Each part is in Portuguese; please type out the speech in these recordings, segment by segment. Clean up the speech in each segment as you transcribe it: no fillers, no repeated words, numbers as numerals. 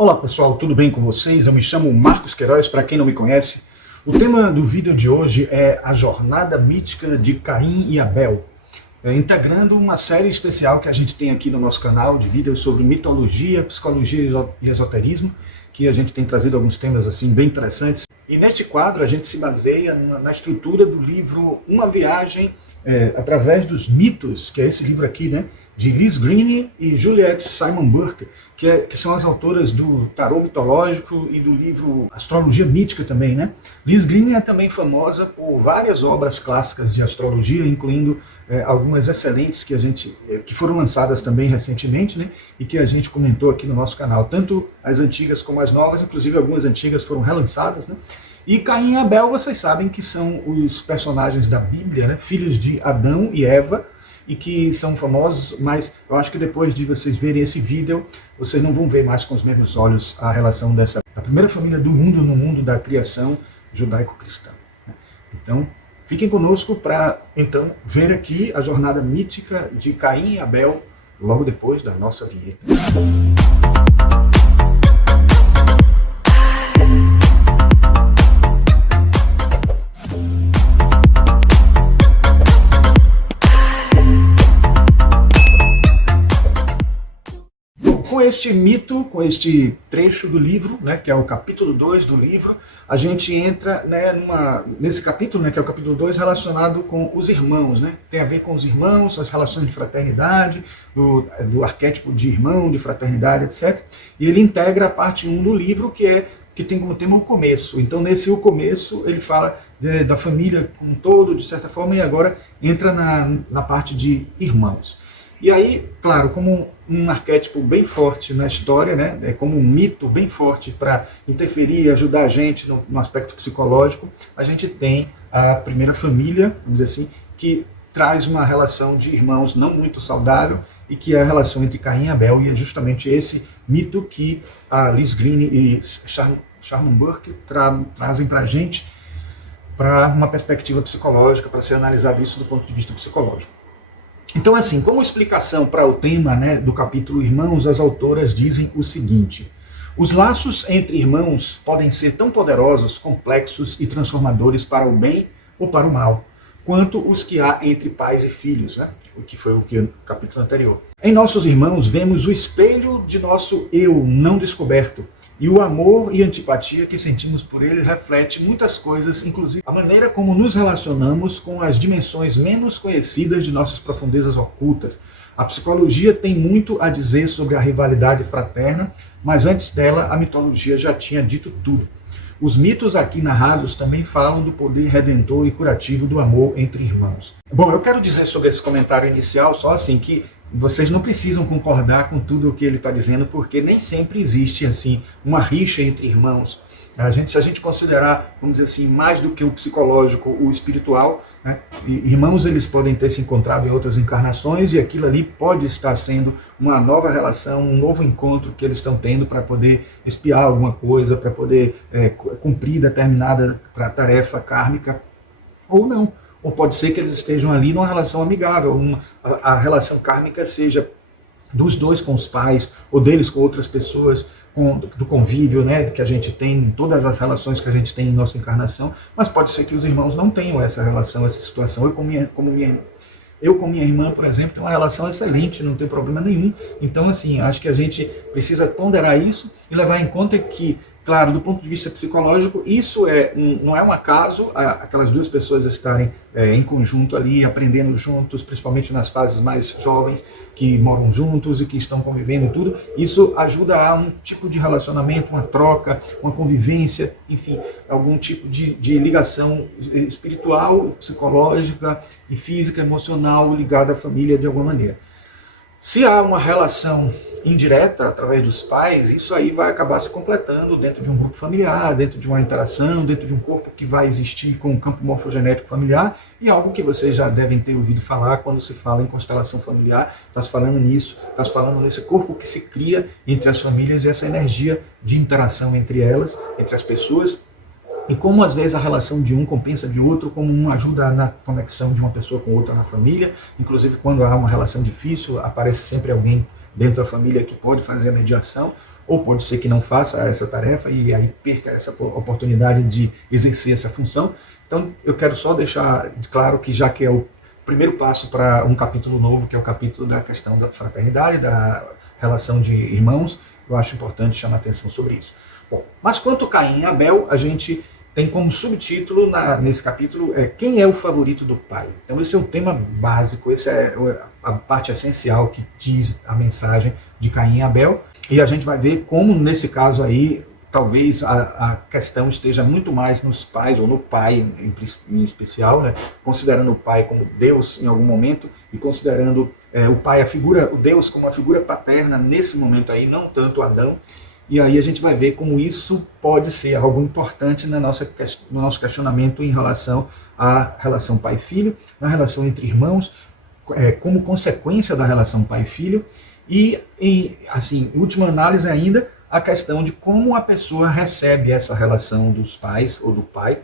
Olá pessoal, tudo bem com vocês? Eu me chamo Marcos Queiroz, para quem não me conhece. O tema do vídeo de hoje é a jornada mítica de Caim e Abel, integrando uma série especial que a gente tem aqui no nosso canal de vídeos sobre mitologia, psicologia e esoterismo, que a gente tem trazido alguns temas assim bem interessantes. E neste quadro a gente se baseia na estrutura do livro Uma Viagem através dos mitos, que é esse livro aqui, né? De Liz Greene e Juliette Simon Burke, que são as autoras do tarô mitológico e do livro Astrologia Mítica também, né? Liz Greene é também famosa por várias obras clássicas de astrologia, incluindo algumas excelentes que foram lançadas também recentemente, né? E que a gente comentou aqui no nosso canal, tanto as antigas como as novas, inclusive algumas antigas foram relançadas, né? E Caim e Abel, vocês sabem que são os personagens da Bíblia, né? Filhos de Adão e Eva, e que são famosos, mas eu acho que depois de vocês verem esse vídeo, vocês não vão ver mais com os mesmos olhos a relação da primeira família do mundo no mundo da criação judaico-cristã. Então, fiquem conosco para então ver aqui a jornada mítica de Caim e Abel, logo depois da nossa vinheta. Com este mito, com este trecho do livro, né, que é o capítulo 2 do livro, a gente entra, né, nesse capítulo, né, que é o capítulo 2, relacionado com os irmãos. Né? Tem a ver com os irmãos, as relações de fraternidade, do arquétipo de irmão, de fraternidade, etc. E ele integra a parte 1 do livro, que tem como tema o começo. Então, o começo, ele fala da família como um todo, de certa forma, e agora entra na parte de irmãos. E aí, claro, como um arquétipo bem forte na história, né, é como um mito bem forte para interferir e ajudar a gente no aspecto psicológico, a gente tem a primeira família, vamos dizer assim, que traz uma relação de irmãos não muito saudável, e que é a relação entre Caim e Abel, e é justamente esse mito que a Liz Greene e Simon Burke trazem para a gente, para uma perspectiva psicológica, para ser analisado isso do ponto de vista psicológico. Então, assim, como explicação para o tema, né, do capítulo Irmãos, as autoras dizem o seguinte: os laços entre irmãos podem ser tão poderosos, complexos e transformadores para o bem ou para o mal, quanto os que há entre pais e filhos, né? O que foi o capítulo anterior. Em nossos irmãos vemos o espelho de nosso eu não descoberto, e o amor e antipatia que sentimos por ele reflete muitas coisas, inclusive a maneira como nos relacionamos com as dimensões menos conhecidas de nossas profundezas ocultas. A psicologia tem muito a dizer sobre a rivalidade fraterna, mas antes dela a mitologia já tinha dito tudo. Os mitos aqui narrados também falam do poder redentor e curativo do amor entre irmãos. Bom, eu quero dizer sobre esse comentário inicial só assim que vocês não precisam concordar com tudo o que ele está dizendo, porque nem sempre existe assim uma rixa entre irmãos. Se a gente considerar, vamos dizer assim, mais do que o psicológico, o espiritual, né, irmãos eles podem ter se encontrado em outras encarnações, e aquilo ali pode estar sendo uma nova relação, um novo encontro que eles estão tendo para poder espiar alguma coisa, para poder cumprir determinada tarefa kármica, ou não. Ou pode ser que eles estejam ali numa relação amigável, a relação kármica seja dos dois com os pais, ou deles com outras pessoas, do convívio, né, que a gente tem, todas as relações que a gente tem em nossa encarnação, mas pode ser que os irmãos não tenham essa relação, essa situação. Eu com minha irmã, por exemplo, tenho uma relação excelente, não tem problema nenhum. Então, assim, acho que a gente precisa ponderar isso e levar em conta que, claro, do ponto de vista psicológico, isso não é um acaso, aquelas duas pessoas estarem em conjunto ali, aprendendo juntos, principalmente nas fases mais jovens, que moram juntos e que estão convivendo tudo. Isso ajuda a um tipo de relacionamento, uma troca, uma convivência, enfim, algum tipo de ligação espiritual, psicológica e física, emocional ligada à família de alguma maneira. Se há uma relação indireta através dos pais, isso aí vai acabar se completando dentro de um grupo familiar, dentro de uma interação, dentro de um corpo que vai existir com um campo morfogenético familiar, e algo que vocês já devem ter ouvido falar quando se fala em constelação familiar, está se falando nisso, está se falando nesse corpo que se cria entre as famílias e essa energia de interação entre elas, entre as pessoas, e como às vezes a relação de um compensa de outro, como um ajuda na conexão de uma pessoa com outra na família, inclusive quando há uma relação difícil, aparece sempre alguém dentro da família que pode fazer a mediação, ou pode ser que não faça essa tarefa e aí perca essa oportunidade de exercer essa função. Então eu quero só deixar claro que já que é o primeiro passo para um capítulo novo, que é o capítulo da questão da fraternidade, da relação de irmãos, eu acho importante chamar atenção sobre isso. Bom, mas quanto a Caim e Abel, a gente tem como subtítulo nesse capítulo quem é o favorito do pai. Então esse é o tema básico, essa é a parte essencial que diz a mensagem de Caim e Abel. E a gente vai ver como nesse caso aí, talvez a questão esteja muito mais nos pais, ou no pai em especial, né? Considerando o pai como Deus em algum momento, e considerando o pai, o Deus como a figura paterna nesse momento aí, não tanto Adão. E aí a gente vai ver como isso pode ser algo importante no nosso questionamento em relação à relação pai-filho, na relação entre irmãos, como consequência da relação pai-filho, e, assim, em última análise ainda, a questão de como a pessoa recebe essa relação dos pais ou do pai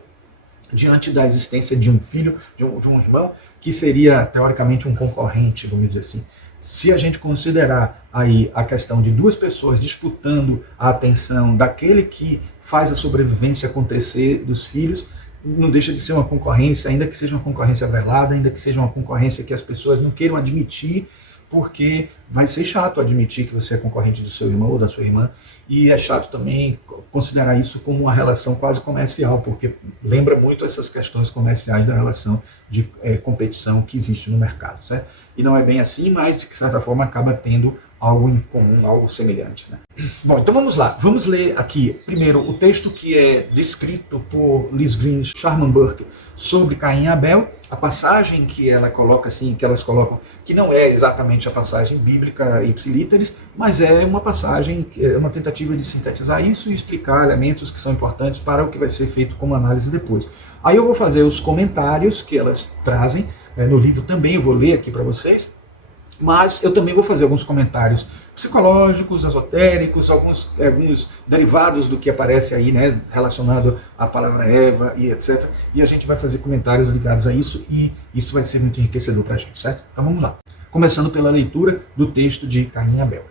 diante da existência de um filho, de um irmão, que seria teoricamente um concorrente, vamos dizer assim. Se a gente considerar aí a questão de duas pessoas disputando a atenção daquele que faz a sobrevivência acontecer dos filhos, não deixa de ser uma concorrência, ainda que seja uma concorrência velada, ainda que seja uma concorrência que as pessoas não queiram admitir, porque vai ser chato admitir que você é concorrente do seu irmão ou da sua irmã, e é chato também considerar isso como uma relação quase comercial, porque lembra muito essas questões comerciais da relação de competição que existe no mercado, certo? E não é bem assim, mas de certa forma acaba tendo algo em comum, algo semelhante, né? Bom, então vamos lá. Vamos ler aqui, primeiro, o texto que é descrito por Liz Green Sharman Burke sobre Caim e Abel, a passagem que ela coloca assim, que elas colocam, que não é exatamente a passagem bíblica ipsilíteris, mas é uma passagem, é uma tentativa de sintetizar isso e explicar elementos que são importantes para o que vai ser feito como análise depois. Aí eu vou fazer os comentários que elas trazem, no livro também eu vou ler aqui para vocês, mas eu também vou fazer alguns comentários psicológicos, esotéricos, alguns derivados do que aparece aí, né, relacionado à palavra Eva e etc. E a gente vai fazer comentários ligados a isso e isso vai ser muito enriquecedor para a gente, certo? Então vamos lá. Começando pela leitura do texto de Caim e Abel.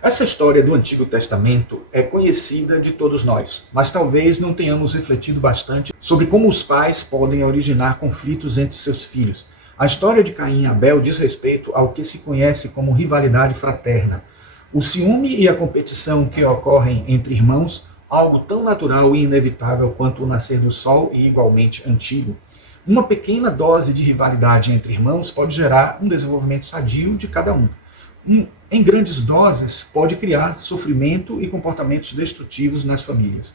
Essa história do Antigo Testamento é conhecida de todos nós, mas talvez não tenhamos refletido bastante sobre como os pais podem originar conflitos entre seus filhos. A história de Caim e Abel diz respeito ao que se conhece como rivalidade fraterna. O ciúme e a competição que ocorrem entre irmãos, algo tão natural e inevitável quanto o nascer do sol e igualmente antigo. Uma pequena dose de rivalidade entre irmãos pode gerar um desenvolvimento sadio de cada um. Em grandes doses, pode criar sofrimento e comportamentos destrutivos nas famílias.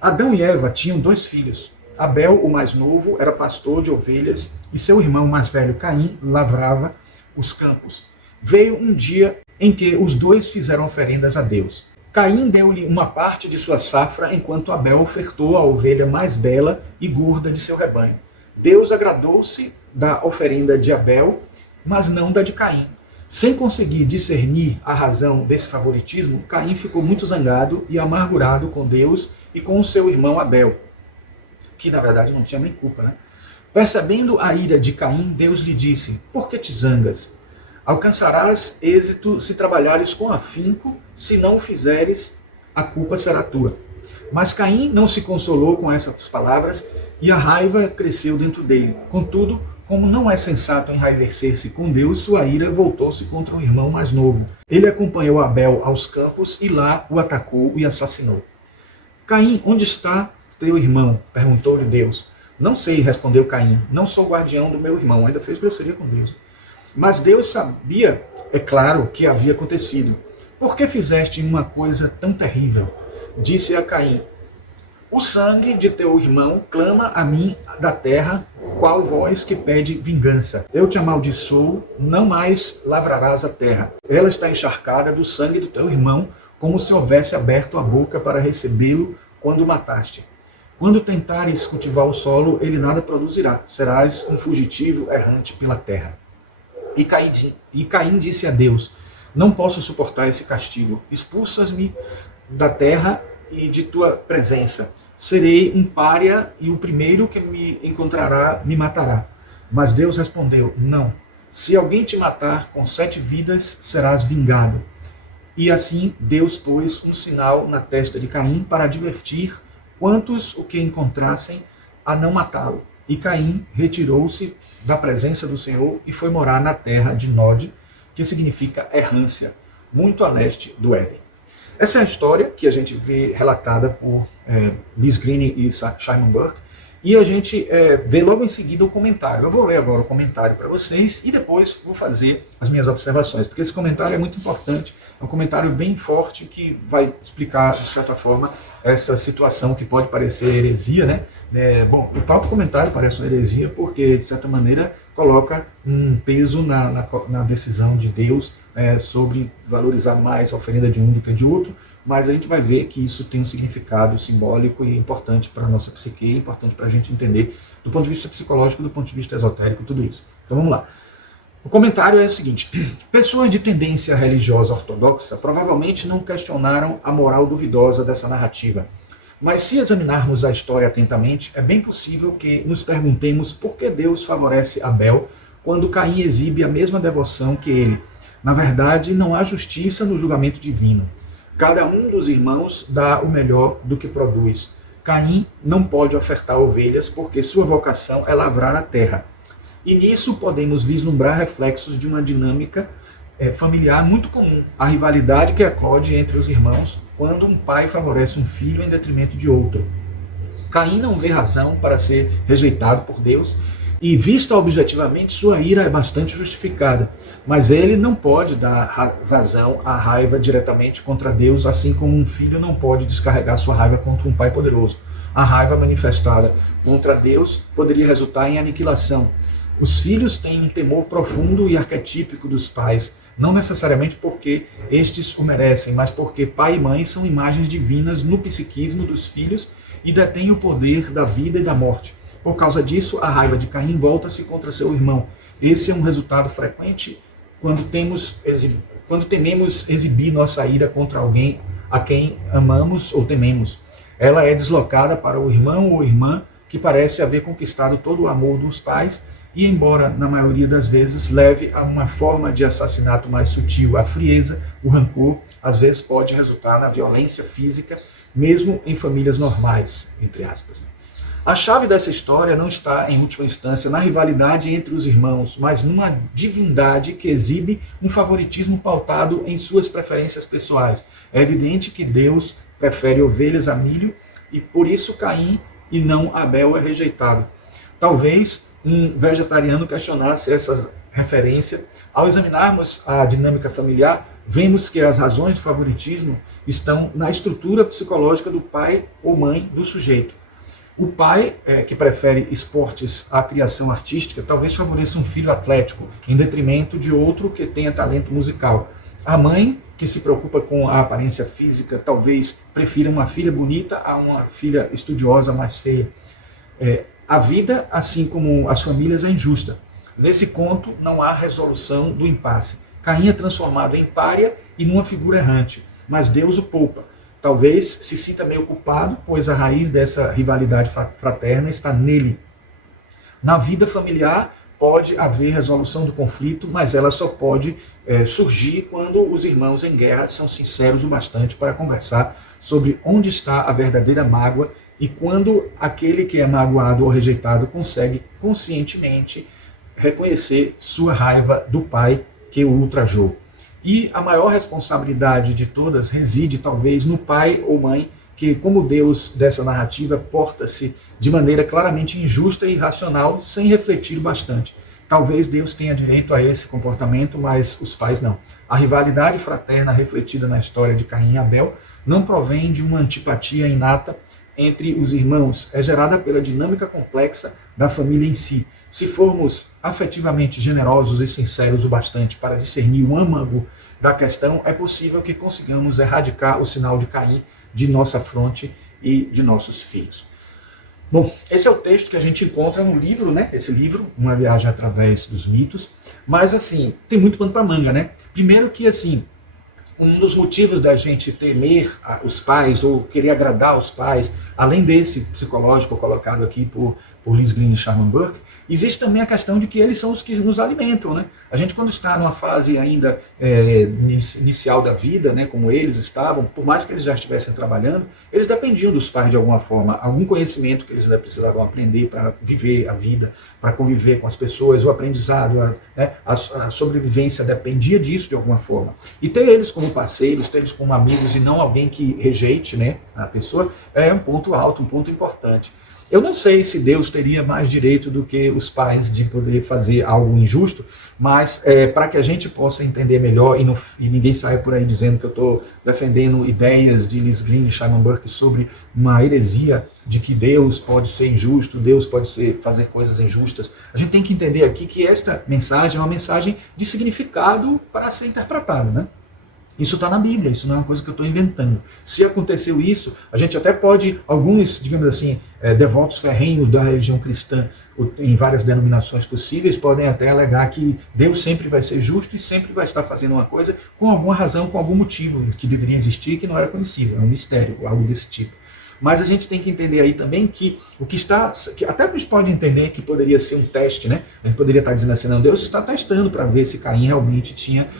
Adão e Eva tinham 2 filhos. Abel, o mais novo, era pastor de ovelhas e seu irmão mais velho, Caim, lavrava os campos. Veio um dia em que os 2 fizeram oferendas a Deus. Caim deu-lhe uma parte de sua safra, enquanto Abel ofertou a ovelha mais bela e gorda de seu rebanho. Deus agradou-se da oferenda de Abel, mas não da de Caim. Sem conseguir discernir a razão desse favoritismo, Caim ficou muito zangado e amargurado com Deus e com o seu irmão Abel, que na verdade não tinha nem culpa, né? Percebendo a ira de Caim, Deus lhe disse: por que te zangas? Alcançarás êxito se trabalhares com afinco, se não o fizeres, a culpa será tua. Mas Caim não se consolou com essas palavras e a raiva cresceu dentro dele. Contudo, como não é sensato enraivecer-se com Deus, sua ira voltou-se contra o irmão mais novo. Ele acompanhou Abel aos campos e lá o atacou e assassinou. Caim, onde está teu irmão? Perguntou-lhe Deus. Não sei, respondeu Caim. Não sou guardião do meu irmão. Ainda fez grosseria com Deus. Mas Deus sabia, é claro, o que havia acontecido. Por que fizeste uma coisa tão terrível? Disse a Caim: o sangue de teu irmão clama a mim da terra, qual voz que pede vingança. Eu te amaldiçoo, não mais lavrarás a terra. Ela está encharcada do sangue do teu irmão, como se houvesse aberto a boca para recebê-lo quando o mataste. Quando tentares cultivar o solo, ele nada produzirá. Serás um fugitivo errante pela terra. E Caim disse a Deus: não posso suportar esse castigo. Expulsas-me da terra e de tua presença. Serei um pária e o primeiro que me encontrará me matará. Mas Deus respondeu: não. Se alguém te matar, com 7 vidas serás vingado. E assim Deus pôs um sinal na testa de Caim para advertir quantos o que encontrassem a não matá-lo. E Caim retirou-se da presença do Senhor e foi morar na terra de Nod, que significa errância, muito a leste do Éden. Essa é a história que a gente vê relatada por Liz Green e Simon Burke, e a gente vê logo em seguida o comentário. Eu vou ler agora o comentário para vocês e depois vou fazer as minhas observações, porque esse comentário é muito importante, é um comentário bem forte que vai explicar, de certa forma, essa situação que pode parecer heresia, né? Bom, o próprio comentário parece uma heresia porque, de certa maneira, coloca um peso na decisão de Deus sobre valorizar mais a oferenda de um do que de outro, mas a gente vai ver que isso tem um significado simbólico e importante para a nossa psique, importante para a gente entender do ponto de vista psicológico, do ponto de vista esotérico, tudo isso. Então vamos lá. O comentário é o seguinte: pessoas de tendência religiosa ortodoxa provavelmente não questionaram a moral duvidosa dessa narrativa. Mas se examinarmos a história atentamente, é bem possível que nos perguntemos por que Deus favorece Abel quando Caim exibe a mesma devoção que ele. Na verdade, não há justiça no julgamento divino. Cada um dos irmãos dá o melhor do que produz. Caim não pode ofertar ovelhas porque sua vocação é lavrar a terra. E nisso podemos vislumbrar reflexos de uma dinâmica familiar muito comum, a rivalidade que eclode entre os irmãos quando um pai favorece um filho em detrimento de outro. Caim não vê razão para ser rejeitado por Deus e, vista objetivamente, sua ira é bastante justificada, mas ele não pode dar vazão à raiva diretamente contra Deus, assim como um filho não pode descarregar sua raiva contra um pai poderoso. A raiva manifestada contra Deus poderia resultar em aniquilação. Os filhos têm um temor profundo e arquetípico dos pais, não necessariamente porque estes o merecem, mas porque pai e mãe são imagens divinas no psiquismo dos filhos e detêm o poder da vida e da morte. Por causa disso, a raiva de Caim volta-se contra seu irmão. Esse é um resultado frequente quando tememos exibir nossa ira contra alguém a quem amamos ou tememos. Ela é deslocada para o irmão ou irmã que parece haver conquistado todo o amor dos pais e, embora na maioria das vezes leve a uma forma de assassinato mais sutil, a frieza, o rancor, às vezes pode resultar na violência física, mesmo em famílias normais, entre aspas. A chave dessa história não está, em última instância, na rivalidade entre os irmãos, mas numa divindade que exibe um favoritismo pautado em suas preferências pessoais. É evidente que Deus prefere ovelhas a milho e por isso Caim e não Abel é rejeitado. Talvez um vegetariano questionasse essa referência. Ao examinarmos a dinâmica familiar, vemos que as razões de favoritismo estão na estrutura psicológica do pai ou mãe do sujeito. O pai, que prefere esportes à criação artística, talvez favoreça um filho atlético, em detrimento de outro que tenha talento musical. A mãe, que se preocupa com a aparência física, talvez prefira uma filha bonita a uma filha estudiosa mais feia. A vida, assim como as famílias, é injusta. Nesse conto, não há resolução do impasse. Caim é transformado em pária e numa figura errante, mas Deus o poupa. Talvez se sinta meio culpado, pois a raiz dessa rivalidade fraterna está nele. Na vida familiar, pode haver resolução do conflito, mas ela só pode surgir quando os irmãos em guerra são sinceros o bastante para conversar sobre onde está a verdadeira mágoa e quando aquele que é magoado ou rejeitado consegue conscientemente reconhecer sua raiva do pai que o ultrajou. E a maior responsabilidade de todas reside talvez no pai ou mãe que, como Deus dessa narrativa, porta-se de maneira claramente injusta e irracional, sem refletir bastante. Talvez Deus tenha direito a esse comportamento, mas os pais não. A rivalidade fraterna refletida na história de Caim e Abel não provém de uma antipatia inata entre os irmãos, é gerada pela dinâmica complexa da família em si. Se formos afetivamente generosos e sinceros o bastante para discernir o âmago da questão, é possível que consigamos erradicar o sinal de Caim de nossa fronte e de nossos filhos. Bom, esse é o texto que a gente encontra no livro, né? Esse livro, Uma Viagem através dos Mitos. Mas, assim, tem muito pano para manga, né? Primeiro que, assim, um dos motivos da gente temer os pais ou querer agradar os pais, além desse psicológico colocado aqui por por Lis Green e Sharman Burke, existe também a questão de que eles são os que nos alimentam, né? A gente, quando está numa fase ainda inicial da vida, né, como eles estavam, por mais que eles já estivessem trabalhando, eles dependiam dos pais de alguma forma, algum conhecimento que eles ainda precisavam aprender para viver a vida, para conviver com as pessoas, o aprendizado, a sobrevivência dependia disso de alguma forma. E ter eles como parceiros, ter eles como amigos e não alguém que rejeite, né, a pessoa, é um ponto alto, um ponto importante. Eu não sei se Deus teria mais direito do que os pais de poder fazer algo injusto, mas para que a gente possa entender melhor e ninguém saia por aí dizendo que eu estou defendendo ideias de Lis Green e Sharman Burke sobre uma heresia de que Deus pode ser injusto, Deus pode fazer coisas injustas, a gente tem que entender aqui que esta mensagem é uma mensagem de significado para ser interpretada, né? Isso está na Bíblia, isso não é uma coisa que eu estou inventando. Se aconteceu isso, a gente até pode, alguns, digamos assim, devotos ferrenhos da religião cristã, em várias denominações possíveis, podem até alegar que Deus sempre vai ser justo e sempre vai estar fazendo uma coisa com alguma razão, com algum motivo que deveria existir que não era conhecido, é um mistério, algo desse tipo. Mas a gente tem que entender aí também que o que está, que até a gente pode entender que poderia ser um teste, né? A gente poderia estar dizendo assim, não, Deus está testando para ver se Caim realmente tinha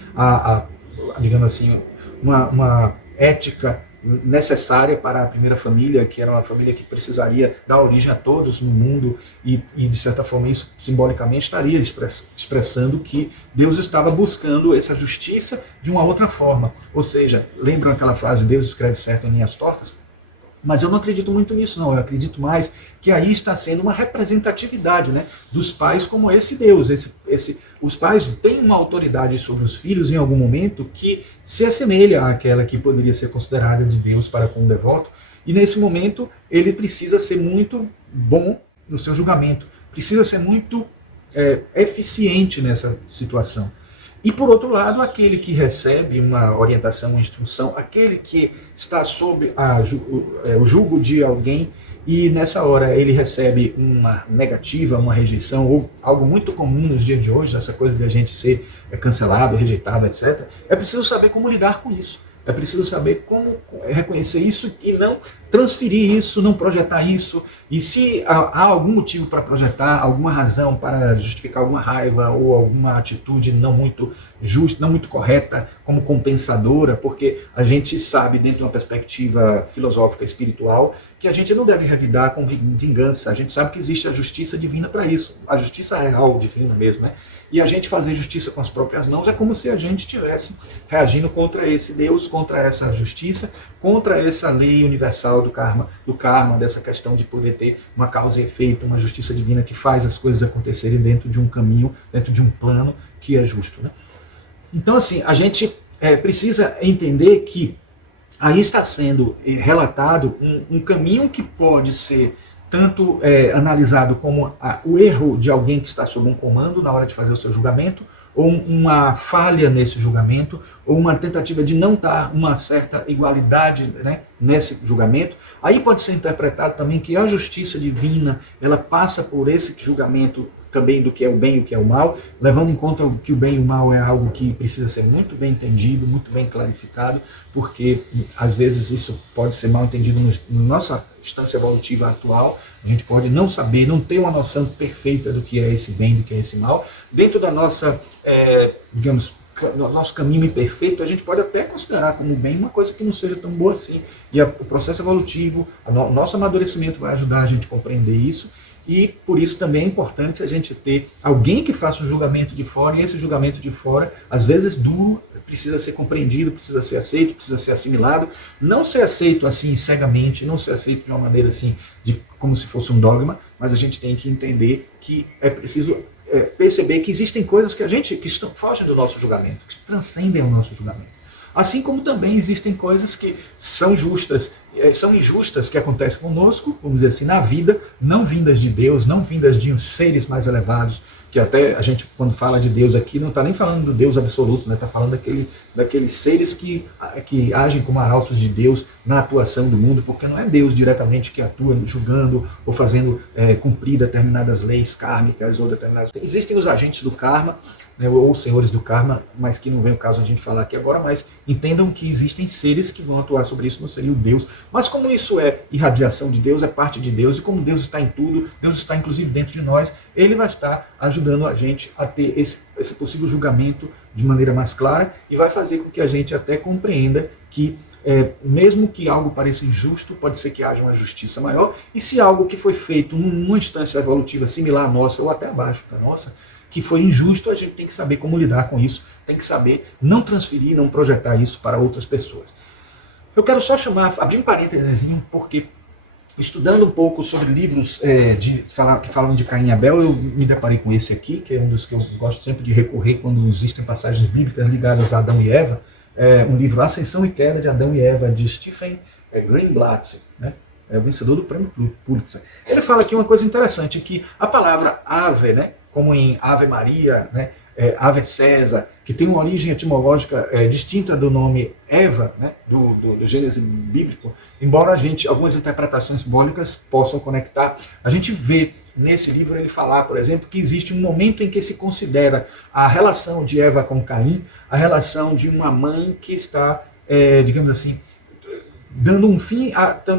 digamos assim, uma ética necessária para a primeira família, que era uma família que precisaria dar origem a todos no mundo, e de certa forma isso simbolicamente estaria expressando que Deus estava buscando essa justiça de uma outra forma. Ou seja, lembram aquela frase, Deus escreve certo em linhas tortas? Mas eu não acredito muito nisso, não. Eu acredito mais que aí está sendo uma representatividade, né, dos pais como esse Deus. Os pais têm uma autoridade sobre os filhos em algum momento que se assemelha àquela que poderia ser considerada de Deus para com o devoto. E nesse momento ele precisa ser muito bom no seu julgamento. Precisa ser muito eficiente nessa situação. E, por outro lado, aquele que recebe uma orientação, uma instrução, aquele que está sob o jugo de alguém e nessa hora ele recebe uma negativa, uma rejeição, ou algo muito comum nos dias de hoje, essa coisa de a gente ser cancelado, rejeitado, etc., é preciso saber como lidar com isso. É preciso saber como reconhecer isso e não transferir isso, não projetar isso. E se há algum motivo para projetar, alguma razão para justificar alguma raiva ou alguma atitude não muito justa, não muito correta, como compensadora, porque a gente sabe, dentro de uma perspectiva filosófica espiritual, que a gente não deve revidar com vingança. A gente sabe que existe a justiça divina para isso, a justiça real, divina mesmo, né? E a gente fazer justiça com as próprias mãos é como se a gente estivesse reagindo contra esse Deus, contra essa justiça, contra essa lei universal do karma, dessa questão de poder ter uma causa e efeito, uma justiça divina que faz as coisas acontecerem dentro de um caminho, dentro de um plano que é justo, né? Então, assim, a gente precisa entender que aí está sendo relatado um caminho que pode ser tanto analisado como o erro de alguém que está sob um comando na hora de fazer o seu julgamento, ou uma falha nesse julgamento, ou uma tentativa de não dar uma certa igualdade, né, nesse julgamento. Aí pode ser interpretado também que a justiça divina, ela passa por esse julgamento também do que é o bem e o que é o mal, levando em conta que o bem e o mal é algo que precisa ser muito bem entendido, muito bem clarificado, porque às vezes isso pode ser mal entendido na nossa instância evolutiva atual. A gente pode não saber, não ter uma noção perfeita do que é esse bem, do que é esse mal. Dentro da nossa, digamos, nosso caminho imperfeito, a gente pode até considerar como bem uma coisa que não seja tão boa assim. E o processo evolutivo, o nosso amadurecimento vai ajudar a gente a compreender isso. E por isso também é importante a gente ter alguém que faça um julgamento de fora, e esse julgamento de fora, às vezes duro, precisa ser compreendido, precisa ser aceito, precisa ser assimilado, não ser aceito assim cegamente, não ser aceito de uma maneira assim, como se fosse um dogma, mas a gente tem que entender que é preciso perceber que existem coisas que fogem do nosso julgamento, que transcendem o nosso julgamento. Assim como também existem coisas que são justas, são injustas, que acontecem conosco, vamos dizer assim, na vida, não vindas de Deus, não vindas de seres mais elevados, que até a gente, quando fala de Deus aqui, não está nem falando do Deus absoluto, está falando daqueles seres que agem como arautos de Deus na atuação do mundo, porque não é Deus diretamente que atua julgando ou fazendo cumprir determinadas leis kármicas ou determinadas... Existem os agentes do karma, né, ou senhores do karma, mas que não vem o caso a gente falar aqui agora, mas entendam que existem seres que vão atuar sobre isso, não seria o Deus. Mas como isso é irradiação de Deus, é parte de Deus, e como Deus está em tudo, Deus está inclusive dentro de nós, ele vai estar ajudando a gente a ter esse possível julgamento de maneira mais clara e vai fazer com que a gente até compreenda que mesmo que algo pareça injusto, pode ser que haja uma justiça maior, e se algo que foi feito numa instância evolutiva similar à nossa, ou até abaixo da nossa, que foi injusto, a gente tem que saber como lidar com isso, tem que saber não transferir, não projetar isso para outras pessoas. Eu quero só abrir um parênteses, porque estudando um pouco sobre livros que falam de Caim e Abel, eu me deparei com esse aqui, que é um dos que eu gosto sempre de recorrer quando existem passagens bíblicas ligadas a Adão e Eva, um livro Ascensão e Queda de Adão e Eva, de Stephen Greenblatt, né? É o vencedor do prêmio Pulitzer. Ele fala aqui uma coisa interessante, que a palavra ave, né, como em Ave Maria, né, Ave César, que tem uma origem etimológica distinta do nome Eva, né, do Gênesis bíblico, embora algumas interpretações simbólicas possam conectar, a gente vê nesse livro ele falar, por exemplo, que existe um momento em que se considera a relação de Eva com Caim, a relação de uma mãe que está, digamos assim, dando um fim,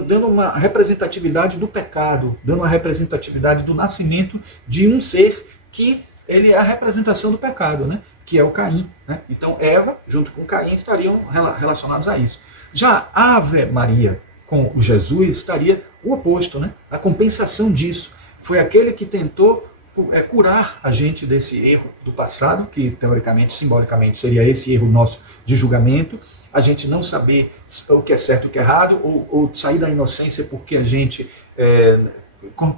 dando uma representatividade do pecado, dando uma representatividade do nascimento de um ser que ele é a representação do pecado, né? Que é o Caim, né? Então Eva, junto com Caim, estariam relacionados a isso. Já Ave Maria com o Jesus estaria o oposto, né? A compensação disso. Foi aquele que tentou curar a gente desse erro do passado, que teoricamente, simbolicamente, seria esse erro nosso de julgamento, a gente não saber o que é certo e o que é errado, ou sair da inocência porque a gente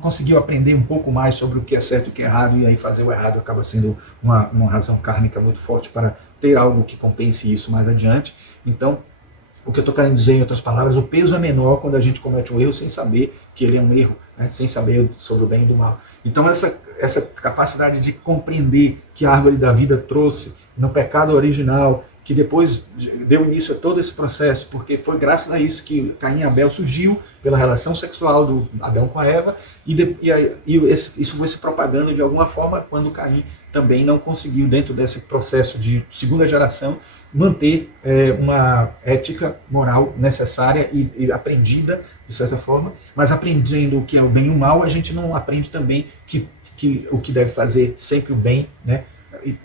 conseguiu aprender um pouco mais sobre o que é certo e o que é errado, e aí fazer o errado acaba sendo uma razão kármica muito forte para ter algo que compense isso mais adiante. Então, o que eu estou querendo dizer, em outras palavras, o peso é menor quando a gente comete um erro sem saber que ele é um erro, né? Sem saber sobre o bem e do mal. Então essa capacidade de compreender que a árvore da vida trouxe no pecado original, que depois deu início a todo esse processo, porque foi graças a isso que Caim e Abel surgiu, pela relação sexual do Adão com a Eva, isso foi se propagando de alguma forma quando Caim também não conseguiu, dentro desse processo de segunda geração, manter uma ética moral necessária e aprendida, de certa forma, mas aprendendo o que é o bem e o mal, a gente não aprende também que o que deve fazer sempre o bem, né?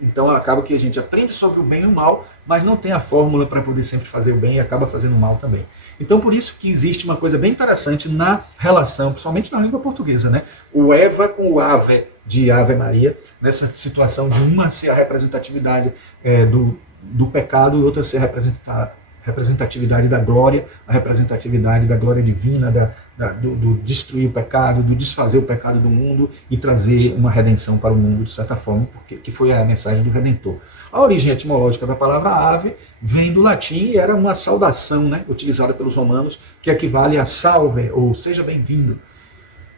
Então acaba que a gente aprende sobre o bem e o mal, mas não tem a fórmula para poder sempre fazer o bem e acaba fazendo o mal também. Então por isso que existe uma coisa bem interessante na relação, principalmente na língua portuguesa, né? O Eva com o Ave, de Ave Maria, nessa situação de uma ser a representatividade do pecado e outra ser a representatividade da glória, a representatividade da glória divina, do destruir o pecado, do desfazer o pecado do mundo e trazer uma redenção para o mundo, de certa forma, que foi a mensagem do Redentor. A origem etimológica da palavra ave vem do latim e era uma saudação, né, utilizada pelos romanos, que equivale a salve, ou seja bem-vindo.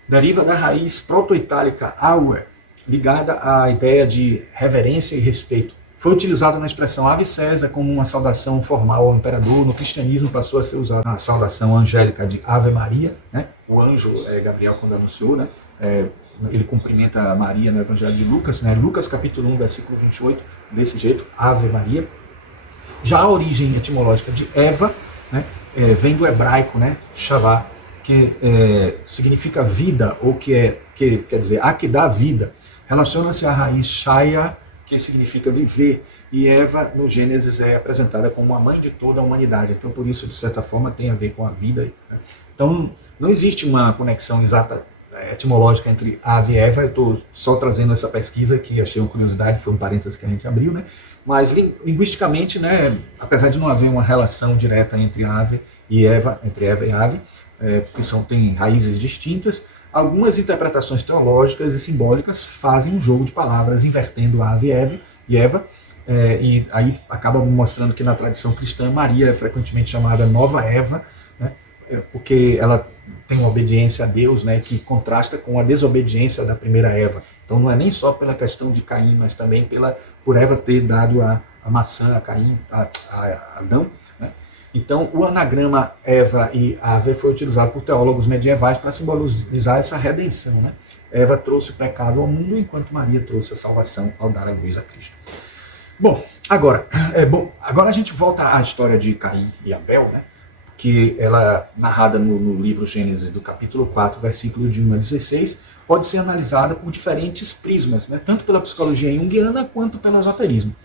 Deriva da raiz proto-itálica aue, ligada à ideia de reverência e respeito. Foi utilizada na expressão Ave César como uma saudação formal ao imperador. No cristianismo passou a ser usada a saudação angélica de Ave Maria, né? O anjo Gabriel, quando anunciou, né? Ele cumprimenta Maria no Evangelho de Lucas, né? Lucas capítulo 1, versículo 28, desse jeito, Ave Maria. Já a origem etimológica de Eva, né? Vem do hebraico, né? Shavá, que significa vida, ou que quer dizer, a que dá vida. Relaciona-se à raiz Shaya, que significa viver, e Eva, no Gênesis, é apresentada como a mãe de toda a humanidade. Então, por isso, de certa forma, tem a ver com a vida. Né? Então, não existe uma conexão exata etimológica entre ave e Eva. Eu estou só trazendo essa pesquisa, que achei uma curiosidade, foi um parênteses que a gente abriu, né? Mas, linguisticamente, né, apesar de não haver uma relação direta entre ave e Eva, entre Eva e ave, porque tem raízes distintas, algumas interpretações teológicas e simbólicas fazem um jogo de palavras invertendo ave e Eva, e aí acaba mostrando que na tradição cristã Maria é frequentemente chamada Nova Eva, né, porque ela tem uma obediência a Deus, né, que contrasta com a desobediência da primeira Eva. Então não é nem só pela questão de Caim, mas também por Eva ter dado a maçã a Caim, a Adão, né? Então, o anagrama Eva e Ave foi utilizado por teólogos medievais para simbolizar essa redenção, né? Eva trouxe o pecado ao mundo, enquanto Maria trouxe a salvação ao dar a luz a Cristo. Bom, agora a gente volta à história de Caim e Abel, né? Que ela, narrada no livro Gênesis, do capítulo 4, versículo de 1 a 16, pode ser analisada por diferentes prismas, né? Tanto pela psicologia junguiana quanto pelo esoterismo.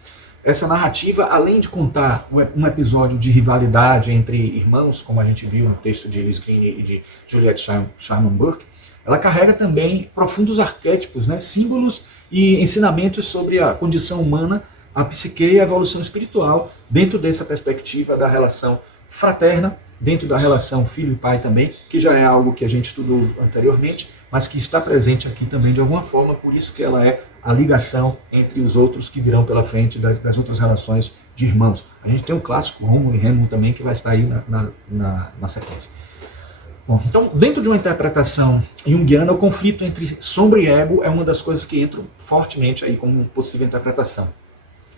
Essa narrativa, além de contar um episódio de rivalidade entre irmãos, como a gente viu no texto de Liz Green e de Juliette Sharman Burke, ela carrega também profundos arquétipos, né, símbolos e ensinamentos sobre a condição humana, a psique e a evolução espiritual, dentro dessa perspectiva da relação fraterna, dentro da relação filho e pai também, que já é algo que a gente estudou anteriormente, mas que está presente aqui também de alguma forma, por isso que ela é a ligação entre os outros que virão pela frente das outras relações de irmãos. A gente tem um clássico, Rômulo e Remo também, que vai estar aí na sequência. Bom, então, dentro de uma interpretação junguiana, o conflito entre sombra e ego é uma das coisas que entram fortemente aí como possível interpretação.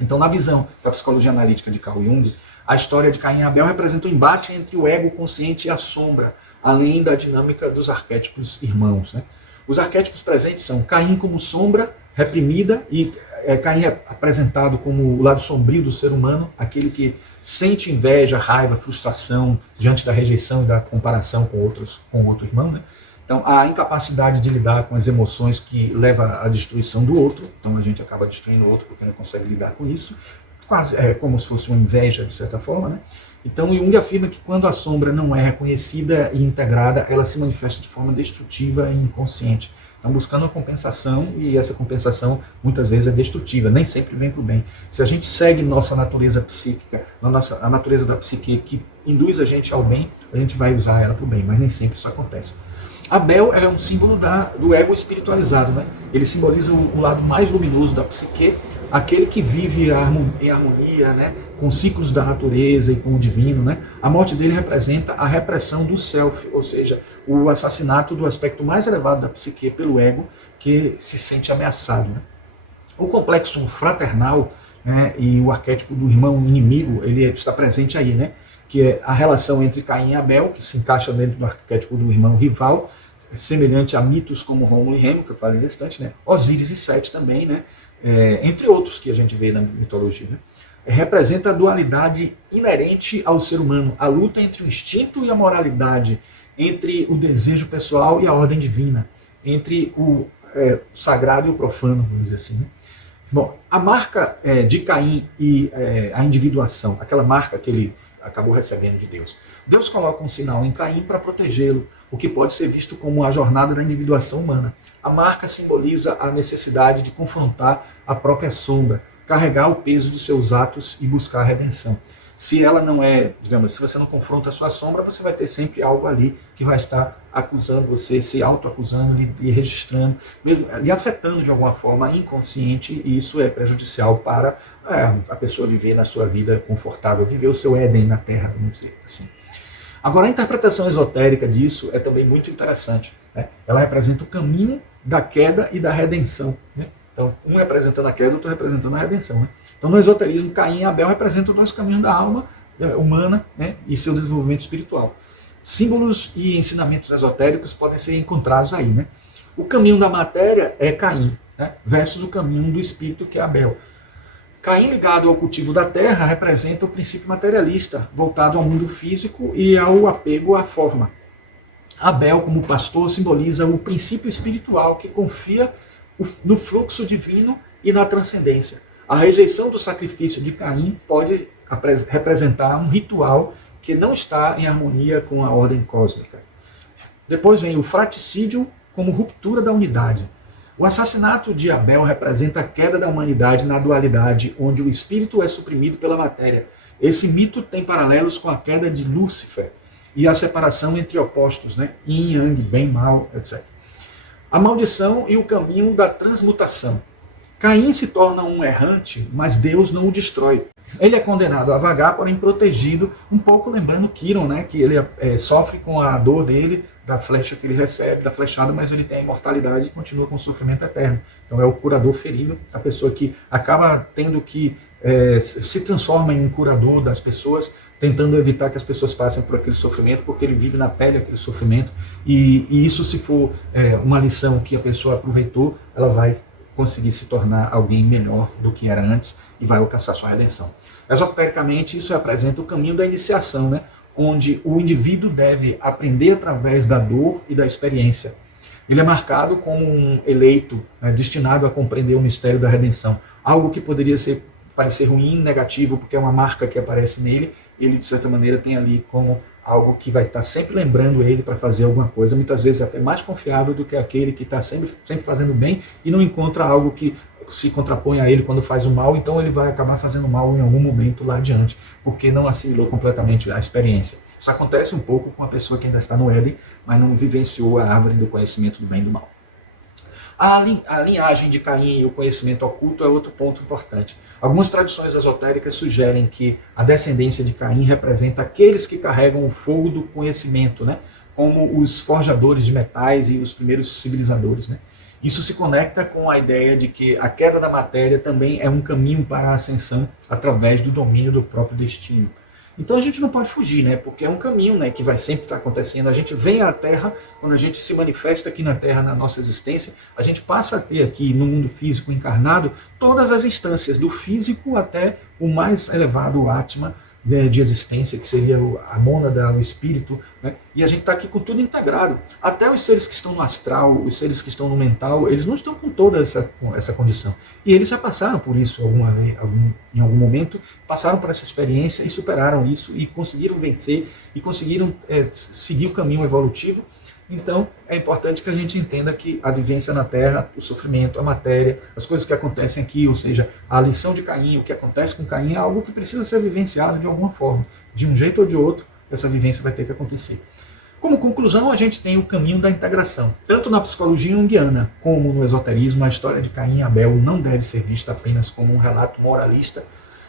Então, na visão da psicologia analítica de Carl Jung, a história de Caim e Abel representa um embate entre o ego consciente e a sombra, além da dinâmica dos arquétipos irmãos, né? Os arquétipos presentes são Caim como sombra reprimida, e Caim é apresentado como o lado sombrio do ser humano, aquele que sente inveja, raiva, frustração diante da rejeição e da comparação com outro irmão, né? Então, a incapacidade de lidar com as emoções que leva à destruição do outro, então a gente acaba destruindo o outro porque não consegue lidar com isso, quase como se fosse uma inveja, de certa forma, né? Então, Jung afirma que quando a sombra não é reconhecida e integrada, ela se manifesta de forma destrutiva e inconsciente. Então, buscando uma compensação, e essa compensação muitas vezes é destrutiva, nem sempre vem para o bem. Se a gente segue nossa natureza psíquica, a natureza da psique que induz a gente ao bem, a gente vai usar ela para o bem, mas nem sempre isso acontece. Abel é um símbolo do ego espiritualizado, né? Ele simboliza o lado mais luminoso da psique, aquele que vive em harmonia, né, com ciclos da natureza e com o divino, né? A morte dele representa a repressão do self, ou seja, o assassinato do aspecto mais elevado da psique pelo ego, que se sente ameaçado, né? O complexo fraternal, né, e o arquétipo do irmão inimigo, ele está presente aí, né? Que é a relação entre Caim e Abel, que se encaixa dentro do arquétipo do irmão rival, semelhante a mitos como Rômulo e Remo, que eu falei nesse né? Osíris e Sete também, né? Entre outros que a gente vê na mitologia, né? Representa a dualidade inerente ao ser humano, a luta entre o instinto e a moralidade, entre o desejo pessoal e a ordem divina, entre o sagrado e o profano, vamos dizer assim, né? Bom, a marca de Caim e a individuação, aquela marca que ele acabou recebendo de Deus. Deus coloca um sinal em Caim para protegê-lo, o que pode ser visto como a jornada da individuação humana. A marca simboliza a necessidade de confrontar a própria sombra, carregar o peso de seus atos e buscar a redenção. Se ela não se você não confronta a sua sombra, você vai ter sempre algo ali que vai estar acusando você, se auto-acusando, lhe registrando, lhe afetando de alguma forma inconsciente, e isso é prejudicial para a pessoa viver na sua vida confortável, viver o seu Éden na Terra, vamos dizer assim. Agora, a interpretação esotérica disso é também muito interessante, né? Ela representa o caminho da queda e da redenção, né? Então, um representando a queda, outro representando a redenção, né? Então, no esoterismo, Caim e Abel representam o nosso caminho da alma humana, né, e seu desenvolvimento espiritual. Símbolos e ensinamentos esotéricos podem ser encontrados aí, né? O caminho da matéria é Caim, né, versus o caminho do espírito, que é Abel. Caim, ligado ao cultivo da terra, representa o princípio materialista, voltado ao mundo físico e ao apego à forma. Abel, como pastor, simboliza o princípio espiritual que confia no fluxo divino e na transcendência. A rejeição do sacrifício de Caim pode representar um ritual que não está em harmonia com a ordem cósmica. Depois vem o fratricídio como ruptura da unidade. O assassinato de Abel representa a queda da humanidade na dualidade, onde o espírito é suprimido pela matéria. Esse mito tem paralelos com a queda de Lúcifer e a separação entre opostos, né? Yin, Yang, bem, mal, etc. A maldição e o caminho da transmutação. Caim se torna um errante, mas Deus não o destrói. Ele é condenado a vagar, porém protegido, um pouco lembrando Quiron, né, que ele sofre com a dor dele, da flecha que ele recebe, da flechada, mas ele tem a imortalidade e continua com o sofrimento eterno. Então é o curador ferido, a pessoa que acaba tendo que se transforma em um curador das pessoas, tentando evitar que as pessoas passem por aquele sofrimento, porque ele vive na pele aquele sofrimento, e isso, se for uma lição que a pessoa aproveitou, ela vai conseguir se tornar alguém melhor do que era antes e vai alcançar sua redenção. Esotericamente, isso representa o caminho da iniciação, né? Onde o indivíduo deve aprender através da dor e da experiência. Ele é marcado como um eleito, né, destinado a compreender o mistério da redenção. Algo que poderia parecer ruim, negativo, porque é uma marca que aparece nele, ele de certa maneira tem ali como algo que vai estar sempre lembrando ele para fazer alguma coisa, muitas vezes até mais confiável do que aquele que está sempre fazendo bem e não encontra algo que se contrapõe a ele quando faz o mal, então ele vai acabar fazendo mal em algum momento lá adiante, porque não assimilou completamente a experiência. Isso acontece um pouco com a pessoa que ainda está no Éden, mas não vivenciou a árvore do conhecimento do bem e do mal. A linhagem de Caim e o conhecimento oculto é outro ponto importante. Algumas tradições esotéricas sugerem que a descendência de Caim representa aqueles que carregam o fogo do conhecimento, né? Como os forjadores de metais e os primeiros civilizadores. Né? Isso se conecta com a ideia de que a queda da matéria também é um caminho para a ascensão através do domínio do próprio destino. Então a gente não pode fugir, né? Porque é um caminho, né, que vai sempre estar acontecendo. A gente vem à Terra, quando a gente se manifesta aqui na Terra, na nossa existência, a gente passa a ter aqui no mundo físico encarnado todas as instâncias, do físico até o mais elevado, o Atma, de existência, que seria a mônada, o espírito, né? E a gente está aqui com tudo integrado. Até os seres que estão no astral, os seres que estão no mental, eles não estão com toda essa condição. E eles já passaram por isso em algum momento, passaram por essa experiência e superaram isso e conseguiram vencer e conseguiram seguir o caminho evolutivo. Então, é importante que a gente entenda que a vivência na Terra, o sofrimento, a matéria, as coisas que acontecem aqui, ou seja, a lição de Caim, o que acontece com Caim, é algo que precisa ser vivenciado de alguma forma. De um jeito ou de outro, essa vivência vai ter que acontecer. Como conclusão, a gente tem o caminho da integração. Tanto na psicologia junguiana como no esoterismo, a história de Caim e Abel não deve ser vista apenas como um relato moralista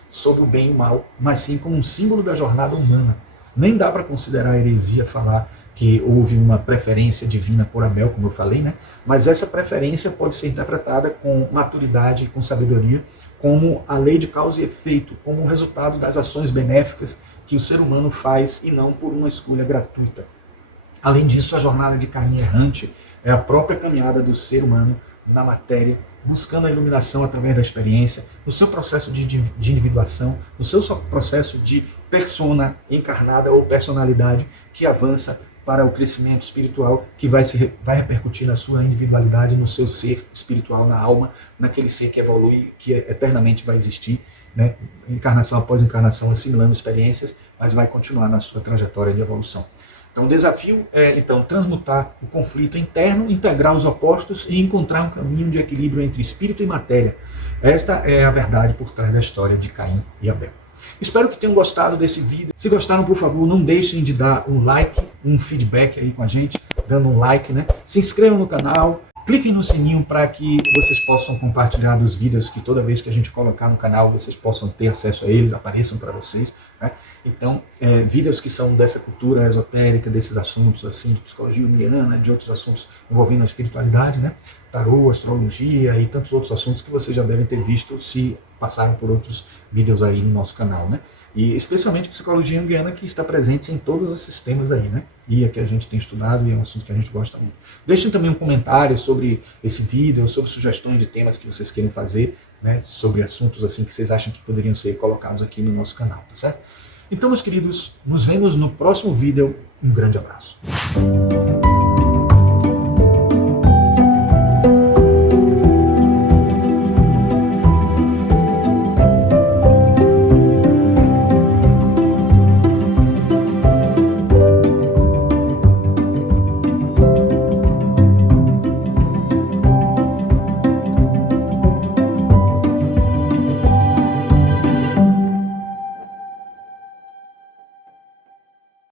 sobre o bem e o mal, mas sim como um símbolo da jornada humana. Nem dá para considerar heresia falar que houve uma preferência divina por Abel, como eu falei, né? Mas essa preferência pode ser interpretada com maturidade e com sabedoria, como a lei de causa e efeito, como um resultado das ações benéficas que o ser humano faz e não por uma escolha gratuita. Além disso, a jornada de Caim errante é a própria caminhada do ser humano na matéria, buscando a iluminação através da experiência, no seu processo de individuação, no seu processo de persona encarnada ou personalidade que avança para o crescimento espiritual que vai repercutir na sua individualidade, no seu ser espiritual, na alma, naquele ser que evolui, que eternamente vai existir, né? Encarnação após encarnação, assimilando experiências, mas vai continuar na sua trajetória de evolução. Então o desafio é transmutar o conflito interno, integrar os opostos e encontrar um caminho de equilíbrio entre espírito e matéria. Esta é a verdade por trás da história de Caim e Abel. Espero que tenham gostado desse vídeo. Se gostaram, por favor, não deixem de dar um like, um feedback aí com a gente, dando um like, né? Se inscrevam no canal, cliquem no sininho para que vocês possam compartilhar dos vídeos, que toda vez que a gente colocar no canal, vocês possam ter acesso a eles, apareçam para vocês, né? Então, vídeos que são dessa cultura esotérica, desses assuntos assim, de psicologia junguiana, de outros assuntos envolvendo a espiritualidade, né? Tarô, astrologia e tantos outros assuntos que vocês já devem ter visto se passaram por outros vídeos aí no nosso canal, né? E especialmente psicologia junguiana, que está presente em todos esses temas aí, né? E é que a gente tem estudado e é um assunto que a gente gosta muito. Deixem também um comentário sobre esse vídeo, sobre sugestões de temas que vocês querem fazer, né? Sobre assuntos assim que vocês acham que poderiam ser colocados aqui no nosso canal, tá certo? Então, meus queridos, nos vemos no próximo vídeo. Um grande abraço.